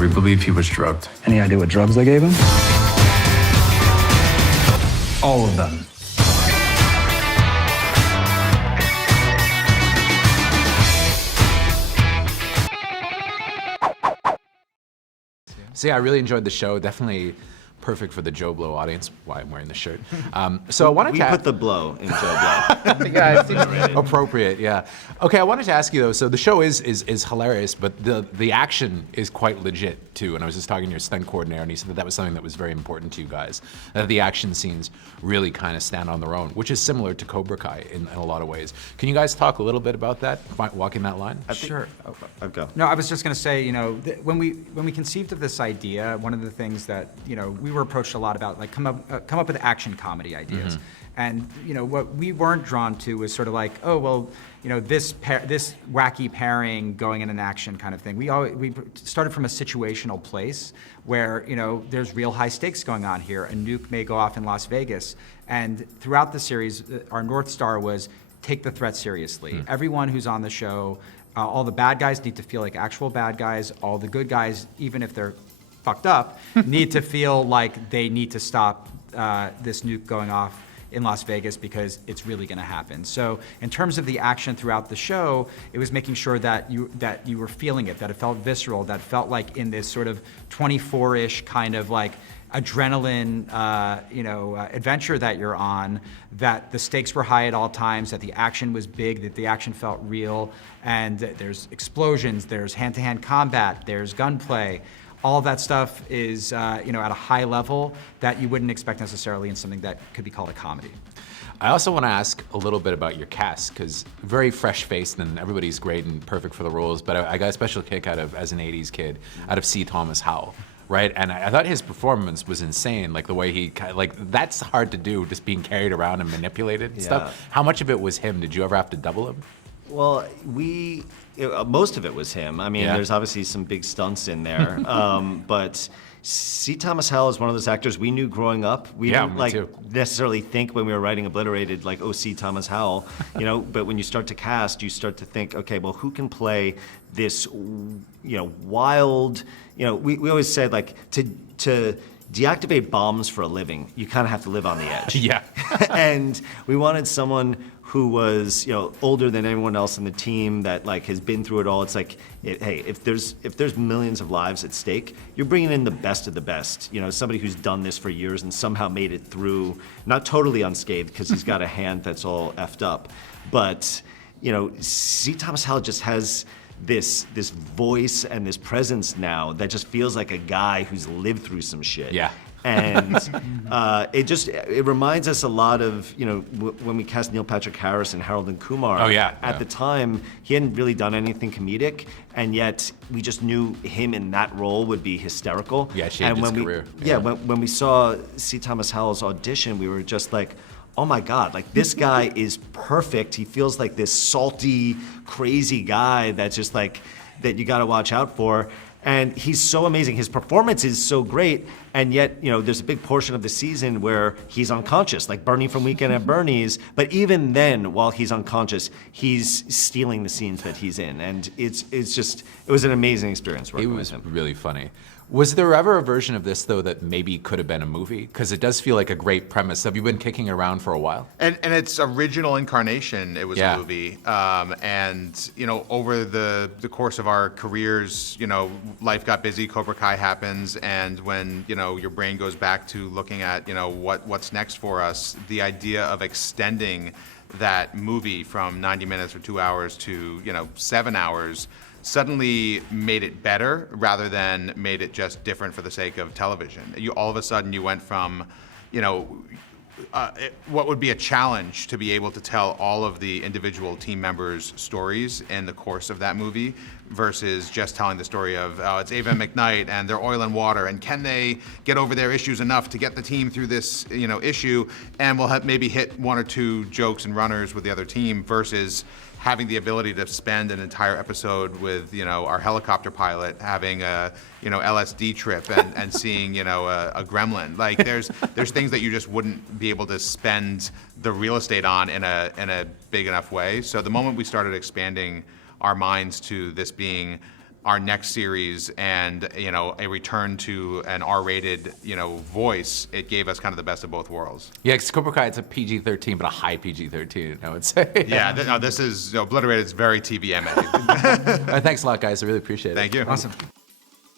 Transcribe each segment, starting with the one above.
We believe he was drugged. Any idea what drugs they gave him? All of them. So yeah, I really enjoyed the show. Definitely perfect for the JoBlo audience. Why I'm wearing this shirt. So I wanted to put the blow in JoBlo. yeah, it seems appropriate. Yeah. Okay, I wanted to ask you though. So the show is hilarious, but the action is quite legit too. And I was just talking to your stunt coordinator, and he said that was something that was very important to you guys. That the action scenes really kind of stand on their own, which is similar to Cobra Kai in a lot of ways. Can you guys talk a little bit about that, walking that line? Sure. I'll go. No, I was just going to say, you know, when we conceived of this idea, one of the things that, you know, we were approached a lot about, like, come up with action comedy ideas. And, you know, what we weren't drawn to was sort of like, oh, well, you know, this wacky pairing going in an action kind of thing. We started from a situational place where, you know, there's real high stakes going on here. A nuke may go off in Las Vegas. And throughout the series, our North Star was take the threat seriously. Everyone who's on the show, all the bad guys need to feel like actual bad guys. All the good guys, even if they're fucked up, need to feel like they need to stop this nuke going off in Las Vegas because it's really going to happen. So in terms of the action throughout the show, it was making sure that you were feeling it, that it felt visceral, that felt like in this sort of 24-ish kind of like adrenaline adventure that you're on, that the stakes were high at all times, that the action was big, that the action felt real, and there's explosions, there's hand-to-hand combat, there's gunplay. All of that stuff is at a high level that you wouldn't expect necessarily in something that could be called a comedy. I also want to ask a little bit about your cast, because very fresh-faced and everybody's great and perfect for the roles, but I got a special kick out of, as an 80s kid, out of C. Thomas Howell, right? And I thought his performance was insane, like the way he, that's hard to do, just being carried around and manipulated and stuff. How much of it was him? Did you ever have to double him? Well, most of it was him. I mean, there's obviously some big stunts in there, but C. Thomas Howell is one of those actors we knew growing up. We didn't necessarily think when we were writing Obliterated, like, oh, C. Thomas Howell, but when you start to cast, you start to think, okay, well, who can play this, wild, we always said, like, to deactivate bombs for a living, you kind of have to live on the edge. Yeah. And we wanted someone who was, older than everyone else in the team, that like has been through it all. It's like, hey, if there's millions of lives at stake, you're bringing in the best of the best. Somebody who's done this for years and somehow made it through, not totally unscathed because he's got a hand that's all effed up, but C. Thomas Howell just has this voice and this presence now that just feels like a guy who's lived through some shit. Yeah. And it reminds us a lot of, when we cast Neil Patrick Harris and Harold and Kumar. Oh, yeah. At the time, he hadn't really done anything comedic, and yet we just knew him in that role would be hysterical. Yeah, changed his career. When we saw C. Thomas Howell's audition, we were just like, oh my God, like this guy is perfect. He feels like this salty, crazy guy that's just like, that you gotta watch out for. And he's so amazing. His performance is so great, and yet, there's a big portion of the season where he's unconscious, like Bernie from Weekend at Bernie's. But even then, while he's unconscious, he's stealing the scenes that he's in, and it was an amazing experience working with him. It was really funny. Was there ever a version of this, though, that maybe could have been a movie? Because it does feel like a great premise. Have you been kicking it around for a while? And its original incarnation, it was a movie. And, over the course of our careers, life got busy, Cobra Kai happens, and when, your brain goes back to looking at, what's next for us, the idea of extending that movie from 90 minutes or 2 hours to, 7 hours suddenly made it better rather than made it just different for the sake of television. All of a sudden you went from, what would be a challenge to be able to tell all of the individual team members' stories in the course of that movie versus just telling the story of, it's Ava and McKnight and their oil and water, and can they get over their issues enough to get the team through this, issue, and we'll have maybe hit one or two jokes and runners with the other team versus having the ability to spend an entire episode with, our helicopter pilot having a, LSD trip and seeing, a gremlin. Like there's things that you just wouldn't be able to spend the real estate on in a big enough way. So the moment we started expanding our minds to this being our next series and, you know, a return to an R-rated, you know, voice, it gave us kind of the best of both worlds. Yeah, because Cobra Kai, it's a PG-13, but a high PG-13, I would say. Yeah, no, this is, Obliterated is very TVMA. Thanks a lot, guys. I really appreciate it. Thank you. Awesome.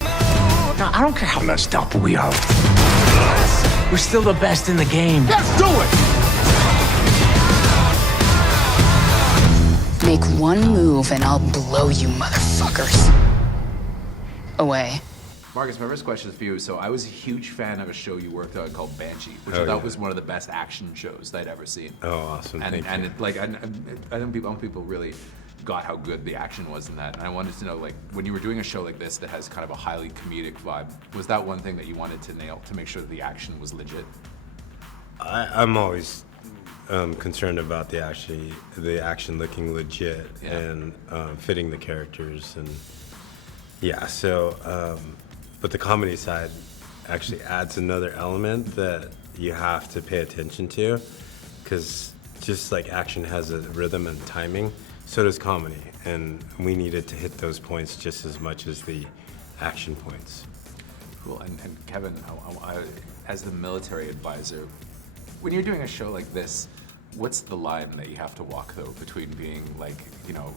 No, I don't care how messed up we are. We're still the best in the game. Let's do it! Make one move and I'll blow you motherfuckers away. Marcus, my first question is for you. So I was a huge fan of a show you worked on called Banshee, which I thought was one of the best action shows that I'd ever seen. Oh, awesome. And, Thank and you. it, like, I think people really got how good the action was in that. And I wanted to know, like, when you were doing a show like this that has kind of a highly comedic vibe, was that one thing that you wanted to nail to make sure that the action was legit? I'm always concerned about the action looking legit and fitting the characters, and but the comedy side actually adds another element that you have to pay attention to, because just like action has a rhythm and timing, so does comedy, and we needed to hit those points just as much as the action points. Cool. And Kevin, as the military advisor, when you're doing a show like this, what's the line that you have to walk, though, between being, like, you know,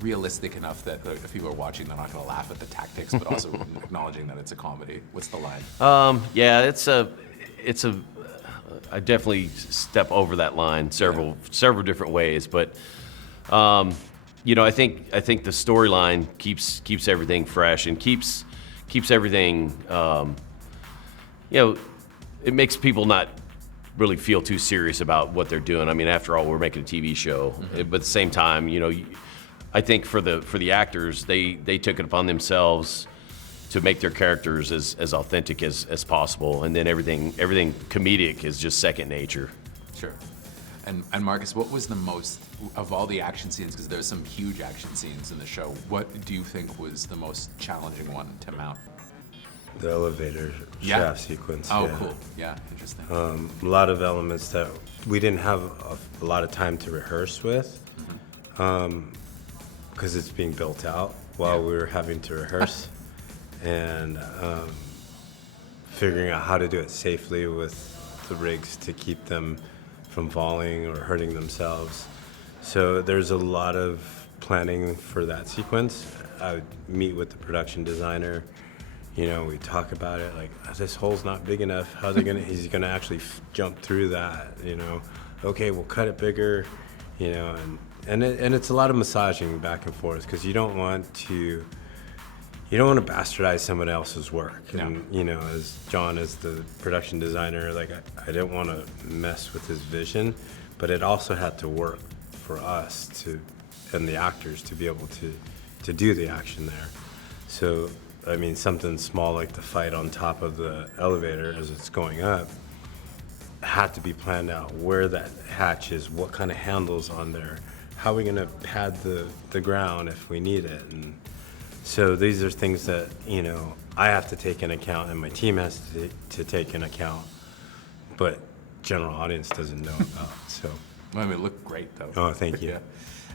realistic enough that if people are watching, they're not going to laugh at the tactics, but also acknowledging that it's a comedy? What's the line? Yeah, I definitely step over that line several different ways, but you know, I think the storyline keeps everything fresh and keeps everything, you know, it makes people not really feel too serious about what they're doing. I mean, after all, we're making a TV show, but at the same time, you know, I think for the actors, they took it upon themselves to make their characters as authentic as possible, and then everything comedic is just second nature. Sure. And Marcus, what was the most, of all the action scenes, because there's some huge action scenes in the show, what do you think was the most challenging one to mount? The elevator shaft sequence. Oh, cool. Yeah, interesting. A lot of elements that we didn't have a lot of time to rehearse with, because it's being built out while we were having to rehearse, and figuring out how to do it safely with the rigs to keep them from falling or hurting themselves. So there's a lot of planning for that sequence. I would meet with the production designer. You know, we talk about it, like, this hole's not big enough. How's it gonna, he's gonna actually jump through that, you know? Okay, we'll cut it bigger, you know, and it's a lot of massaging back and forth, because you don't want to bastardize someone else's work. And, you know, as Jon, as the production designer, like, I didn't want to mess with his vision, but it also had to work for us and the actors to be able to do the action there. So, I mean, something small like the fight on top of the elevator as it's going up had to be planned out, where that hatch is, what kind of handles on there, how are we gonna pad the ground if we need it. And so these are things that, you know, I have to take into account and my team has to take into account, but general audience doesn't know about, so. I mean, it looked great, though. Oh, thank you.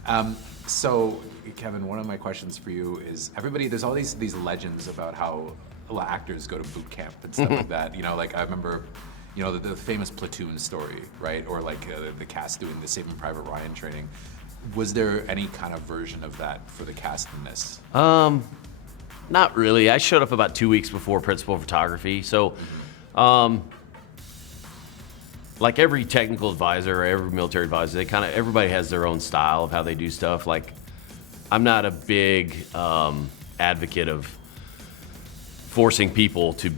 Yeah. So, Kevin, one of my questions for you is, there's all these legends about how actors go to boot camp and stuff like that. You know, like, I remember, you know, the famous Platoon story, right? Or like the cast doing the Saving Private Ryan training. Was there any kind of version of that for the cast in this? Not really. I showed up about 2 weeks before principal photography, so like every technical advisor or every military advisor, everybody has their own style of how they do stuff. Like, I'm not a big advocate of forcing people to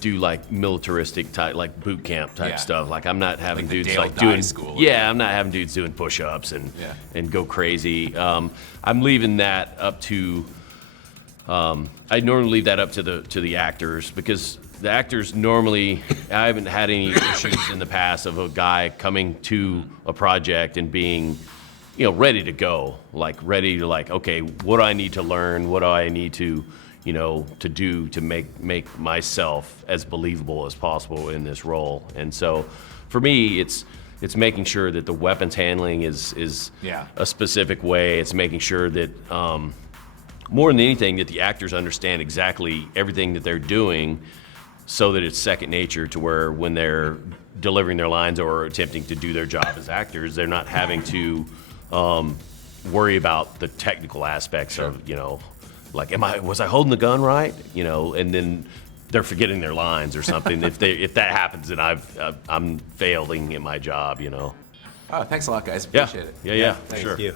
do like militaristic type, like boot camp type stuff. Like, I'm not having dudes like doing school. I'm not having dudes doing push-ups and go crazy. I'm leaving that up to. I normally leave that up to the actors, because the actors normally, I haven't had any issues in the past of a guy coming to a project and being, you know, ready to go, like ready to, like, okay, what do I need to learn? What do I need to, you know, to do to make myself as believable as possible in this role? And so for me, it's making sure that the weapons handling is a specific way. It's making sure that more than anything, that the actors understand exactly everything that they're doing, so that it's second nature, to where when they're delivering their lines or attempting to do their job as actors, they're not having to worry about the technical aspects of, you know, like, was I holding the gun right? You know, and then they're forgetting their lines or something. If that happens, then I'm failing at my job, you know. Oh, thanks a lot, guys. Yeah. Appreciate it. Yeah, Thanks. sure. Thank you.